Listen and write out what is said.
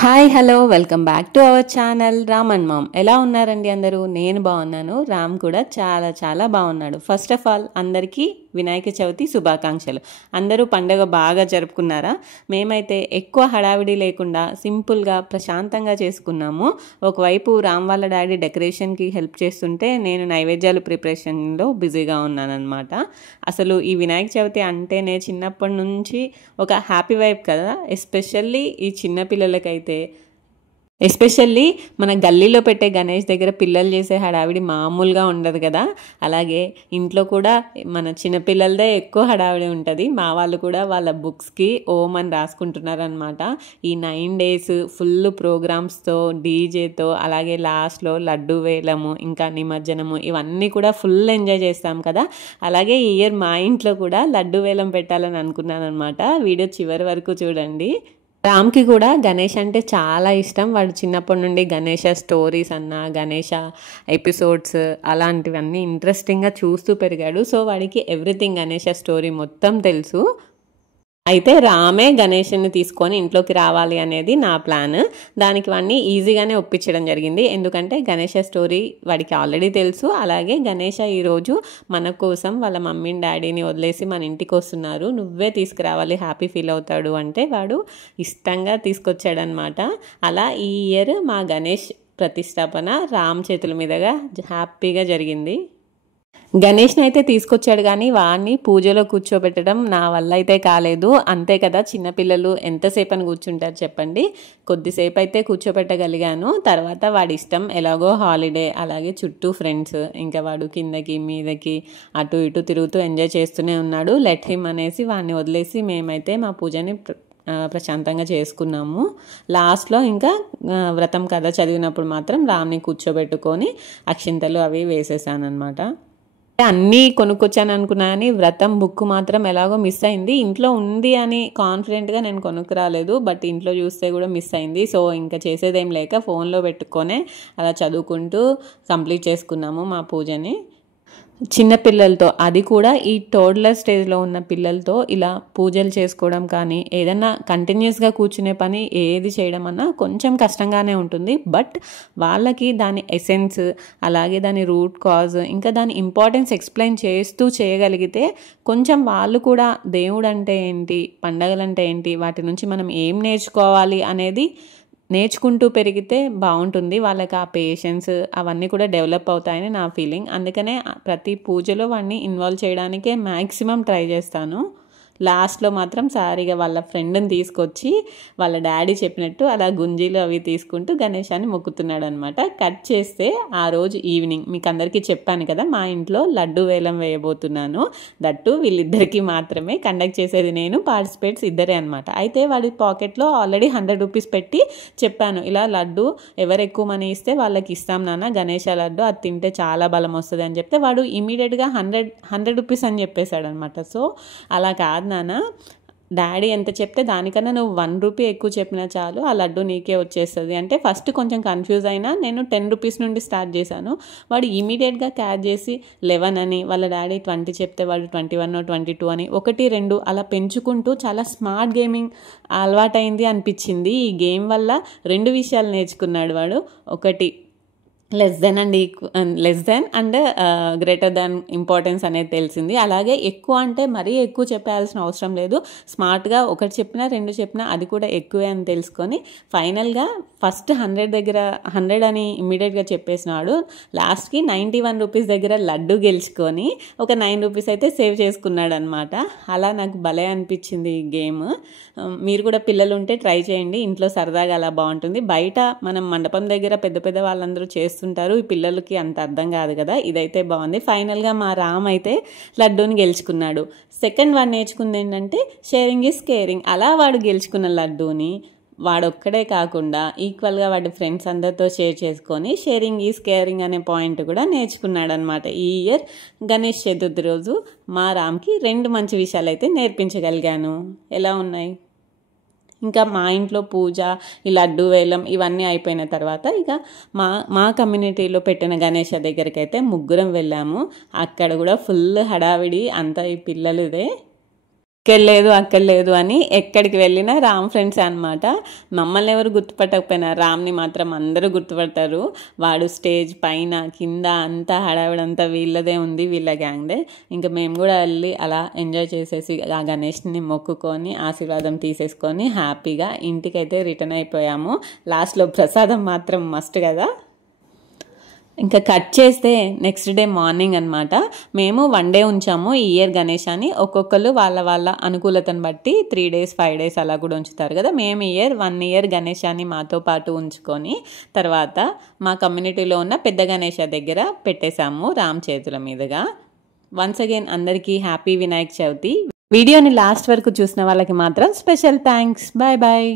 Hi hello welcome back to our channel Ram and mom. ఎలా ఉన్నారండి అందరూ? నేను బాగున్నాను. రామ్ కూడా చాలా చాలా బాగున్నాడు. ఫస్ట్ ఆఫ్ ఆల్ అందరికీ వినాయక చవితి శుభాకాంక్షలు. అందరూ పండుగ బాగా జరుపుకున్నారా? మేమైతే ఎక్కువ హడావిడి లేకుండా సింపుల్గా ప్రశాంతంగా చేసుకున్నాము. ఒకవైపు రామ్ వాళ్ళ డాడీ డెకరేషన్కి హెల్ప్ చేస్తుంటే నేను నైవేద్యాలు ప్రిపరేషన్లో బిజీగా ఉన్నానన్నమాట. అసలు ఈ వినాయక చవితి అంటేనే చిన్నప్పటి నుంచి ఒక హ్యాపీ వైబ్ కదా. ఎస్పెషల్లీ ఈ చిన్న పిల్లలకైతే, ఎస్పెషల్లీ మన గల్లీలో పెట్టే గణేష్ దగ్గర పిల్లలు చేసే హడావిడి మామూలుగా ఉండదు కదా. అలాగే ఇంట్లో కూడా మన చిన్నపిల్లలదే ఎక్కువ హడావిడి ఉంటుంది. మా వాళ్ళు కూడా వాళ్ళ బుక్స్కి ఓం అని రాసుకుంటున్నారనమాట. ఈ 9 days ఫుల్ ప్రోగ్రామ్స్తో, డీజేతో, అలాగే లాస్ట్లో లడ్డు వేలము, ఇంకా నిమజ్జనము, ఇవన్నీ కూడా ఫుల్ ఎంజాయ్ చేస్తాం కదా. అలాగే ఈ ఇయర్ మా ఇంట్లో కూడా లడ్డు వేలం పెట్టాలని అనుకున్నాను అనమాట. వీడియో చివరి వరకు చూడండి. రామ్కి కూడా గణేష్ అంటే చాలా ఇష్టం. వాడు చిన్నప్పటి నుండి గణేష స్టోరీస్ అన్న, గణేష ఎపిసోడ్స్ అలాంటివన్నీ ఇంట్రెస్టింగ్గా చూస్తూ పెరిగాడు. సో వాడికి ఎవ్రీథింగ్ గణేష స్టోరీ మొత్తం తెలుసు. అయితే రామే గణేష్ని తీసుకొని ఇంట్లోకి రావాలి అనేది నా ప్లాన్. దానికి వాడిని ఈజీగానే ఒప్పించడం జరిగింది. ఎందుకంటే గణేష స్టోరీ వాడికి ఆల్రెడీ తెలుసు. అలాగే గణేష ఈరోజు మన కోసం వాళ్ళ మమ్మీని డాడీని వదిలేసి మన ఇంటికి వస్తున్నారు, నువ్వే తీసుకురావాలి, హ్యాపీ ఫీల్ అవుతాడు అంటే వాడు ఇష్టంగా తీసుకొచ్చాడనమాట. అలా ఈ ఇయర్ మా గణేష్ ప్రతిష్టాపన రామ్ చేతుల మీదుగా హ్యాపీగా జరిగింది. గణేష్ని అయితే తీసుకొచ్చాడు, కానీ వాడిని పూజలో కూర్చోబెట్టడం నా వల్ల అయితే కాలేదు. అంతే కదా, చిన్నపిల్లలు ఎంతసేపు అని కూర్చుంటారు చెప్పండి. కొద్దిసేపు అయితే కూర్చోబెట్టగలిగాను. తర్వాత వాడి ఇష్టం, ఎలాగో హాలిడే, అలాగే చుట్టూ ఫ్రెండ్స్, ఇంకా వాడు కిందకి మీదకి అటు ఇటు తిరుగుతూ ఎంజాయ్ చేస్తూనే ఉన్నాడు. లెట్ హిమ్ అనేసి వాడిని వదిలేసి మేమైతే మా పూజని ప్రశాంతంగా చేసుకున్నాము. లాస్ట్లో ఇంకా వ్రతం కథ చదివినప్పుడు మాత్రం రామ్ని కూర్చోబెట్టుకొని అక్షింతలు అవి వేసేసాను అనమాట. అన్నీ కొనుక్కొచ్చాను అనుకున్నా కానీ వ్రతం బుక్ మాత్రం ఎలాగో మిస్ అయింది. ఇంట్లో ఉంది అని కాన్ఫిడెంట్గా నేను కొనుక్కురాలేదు, బట్ ఇంట్లో చూస్తే కూడా మిస్ అయింది. సో ఇంకా చేసేదేం లేక ఫోన్లో పెట్టుకొనే అలా చదువుకుంటూ కంప్లీట్ చేసుకున్నాము మా పూజని. చిన్నపిల్లలతో, అది కూడా ఈ టోడ్లర్ స్టేజ్లో ఉన్న పిల్లలతో ఇలా పూజలు చేసుకోవడం కానీ, ఏదన్నా కంటిన్యూస్గా కూర్చునే పని ఏది చేయడం అన్నా కొంచెం కష్టంగానే ఉంటుంది. బట్ వాళ్ళకి దాని ఎసెన్స్, అలాగే దాని రూట్ కాజ్, ఇంకా దాని ఇంపార్టెన్స్ ఎక్స్ప్లెయిన్ చేస్తూ చేయగలిగితే కొంచెం వాళ్ళు కూడా దేవుడు అంటే ఏంటి, పండగలు అంటే ఏంటి, వాటి నుంచి మనం ఏం నేర్చుకోవాలి అనేది నేర్చుకుంటూ పెరిగితే బాగుంటుంది. వాళ్ళకి ఆ పేషెన్స్ అవన్నీ కూడా డెవలప్ అవుతాయని నా ఫీలింగ్. అందుకనే ప్రతి పూజలో వాడిని ఇన్వాల్వ్ చేయడానికే మ్యాక్సిమం ట్రై చేస్తాను. లాస్ట్లో మాత్రం సారిగా వాళ్ళ ఫ్రెండ్ని తీసుకొచ్చి వాళ్ళ డాడీ చెప్పినట్టు అలా గుంజీలు అవి తీసుకుంటూ గణేశాన్ని మొక్కుతున్నాడు అనమాట. కట్ చేస్తే ఆ రోజు ఈవినింగ్ మీకు అందరికీ చెప్పాను కదా, మా ఇంట్లో లడ్డు వేలం వేయబోతున్నాను. దట్టు వీళ్ళిద్దరికీ మాత్రమే. కండక్ట్ చేసేది నేను, పార్టిసిపేట్స్ ఇద్దరే అనమాట. అయితే వాడి పాకెట్లో ఆల్రెడీ 100 రూపీస్ పెట్టి చెప్పాను, ఇలా లడ్డు ఎవరు ఎక్కువ మనీ ఇస్తే వాళ్ళకి ఇస్తాం నాన్న, గణేష లడ్డు అది తింటే చాలా బలం వస్తుంది అని చెప్తే వాడు ఇమీడియట్గా 100 రూపీస్ అని చెప్పేశాడు అనమాట. సో అలా కాదు నాన్న, డాడీ ఎంత చెప్తే దానికన్నా నువ్వు 1 రూపీ ఎక్కువ చెప్పినా చాలు, ఆ లడ్డు నీకే వచ్చేస్తుంది అంటే ఫస్ట్ కొంచెం కన్ఫ్యూజ్ అయినా నేను 10 రూపీస్ నుండి స్టార్ట్ చేశాను. వాడు ఇమీడియట్గా క్యాచ్ చేసి 11 అని, వాళ్ళ డాడీ 20 చెప్తే వాడు 21, 22 అని 1, 2 అలా పెంచుకుంటూ చాలా స్మార్ట్ గేమింగ్ అలవాటైంది అనిపించింది. ఈ గేమ్ వల్ల 2 విషయాలు నేర్చుకున్నాడు వాడు. ఒకటి, less than and greater than importance అనేది తెలిసింది. అలాగే ఎక్కువ అంటే మరీ ఎక్కువ చెప్పాల్సిన అవసరం లేదు. స్మార్ట్గా ఒకటి చెప్పినా 2 చెప్పినా అది కూడా ఎక్కువే అని తెలుసుకొని ఫైనల్గా ఫస్ట్ 100 దగ్గర 100 అని ఇమ్మీడియట్గా చెప్పేసినాడు. లాస్ట్కి 91 రూపీస్ దగ్గర లడ్డు గెలుచుకొని ఒక 9 రూపీస్ అయితే సేవ్ చేసుకున్నాడు అనమాట. అలా నాకు భలే అనిపించింది ఈ గేమ్. మీరు కూడా పిల్లలు ఉంటే ట్రై చేయండి, ఇంట్లో సరదాగా అలా బాగుంటుంది. బయట మనం మండపం దగ్గర పెద్ద పెద్ద వాళ్ళందరూ చేస్తుంటారు, ఈ పిల్లలకి అంత అర్థం కాదు కదా. ఇదైతే బాగుంది. ఫైనల్గా మా రామ్ అయితే లడ్డూని గెలుచుకున్నాడు. సెకండ్ వాడు నేర్చుకుంది ఏంటంటే షేరింగ్ ఈజ్ కేరింగ్. అలా వాడు గెలుచుకున్న లడ్డూని వాడొక్కడే కాకుండా ఈక్వల్గా వాడి ఫ్రెండ్స్ అందరితో షేర్ చేసుకొని షేరింగ్ ఈజ్ కేరింగ్ అనే పాయింట్ కూడా నేర్చుకున్నాడు అనమాట. ఈ ఇయర్ గణేష్ చతుర్థి రోజు మా రామ్కి 2 మంచి విషయాలు అయితే నేర్పించగలిగాను. ఎలా ఉన్నాయి? ఇంకా మా ఇంట్లో పూజ, ఈ లడ్డు వేలం ఇవన్నీ అయిపోయిన తర్వాత ఇక మా కమ్యూనిటీలో పెట్టిన గణేష దగ్గరికి అయితే ముగ్గురం వెళ్ళాము. అక్కడ కూడా ఫుల్ హడావిడి, అంతా ఈ పిల్లలదే. ఇక్కడ లేదు అక్కడ లేదు అని ఎక్కడికి వెళ్ళినా రామ్ ఫ్రెండ్స్ అనమాట. మమ్మల్ని ఎవరు గుర్తుపట్టకపోయినా రామ్ని మాత్రం అందరూ గుర్తుపడతారు. వాడు స్టేజ్ పైన కింద అంతా హడావిడంతా వీళ్ళదే ఉంది, వీళ్ళ గ్యాంగ్దే. ఇంకా మేము కూడా వెళ్ళి అలా ఎంజాయ్ చేసేసి ఆ గణేష్ని మొక్కుకొని ఆశీర్వాదం తీసేసుకొని హ్యాపీగా ఇంటికైతే రిటర్న్ అయిపోయాము. లాస్ట్లో ప్రసాదం మాత్రం మస్ట్ కదా. ఇంకా కట్ చేస్తే నెక్స్ట్ డే మార్నింగ్ అనమాట. మేము 1 డే ఉంచాము ఈ ఇయర్ గణేశాన్ని. ఒక్కొక్కరు వాళ్ళ వాళ్ళ అనుకూలతను బట్టి 3 days 5 days అలా కూడా ఉంచుతారు కదా. మేము 1 year గణేశాన్ని మాతో పాటు ఉంచుకొని తర్వాత మా కమ్యూనిటీలో ఉన్న పెద్ద గణేష దగ్గర పెట్టేశాము రామ్ చేతుల మీదుగా. వన్స్ అగైన్ అందరికీ హ్యాపీ వినాయక చవితి. వీడియోని లాస్ట్ వరకు చూసిన వాళ్ళకి మాత్రం స్పెషల్ థ్యాంక్స్. Bye bye.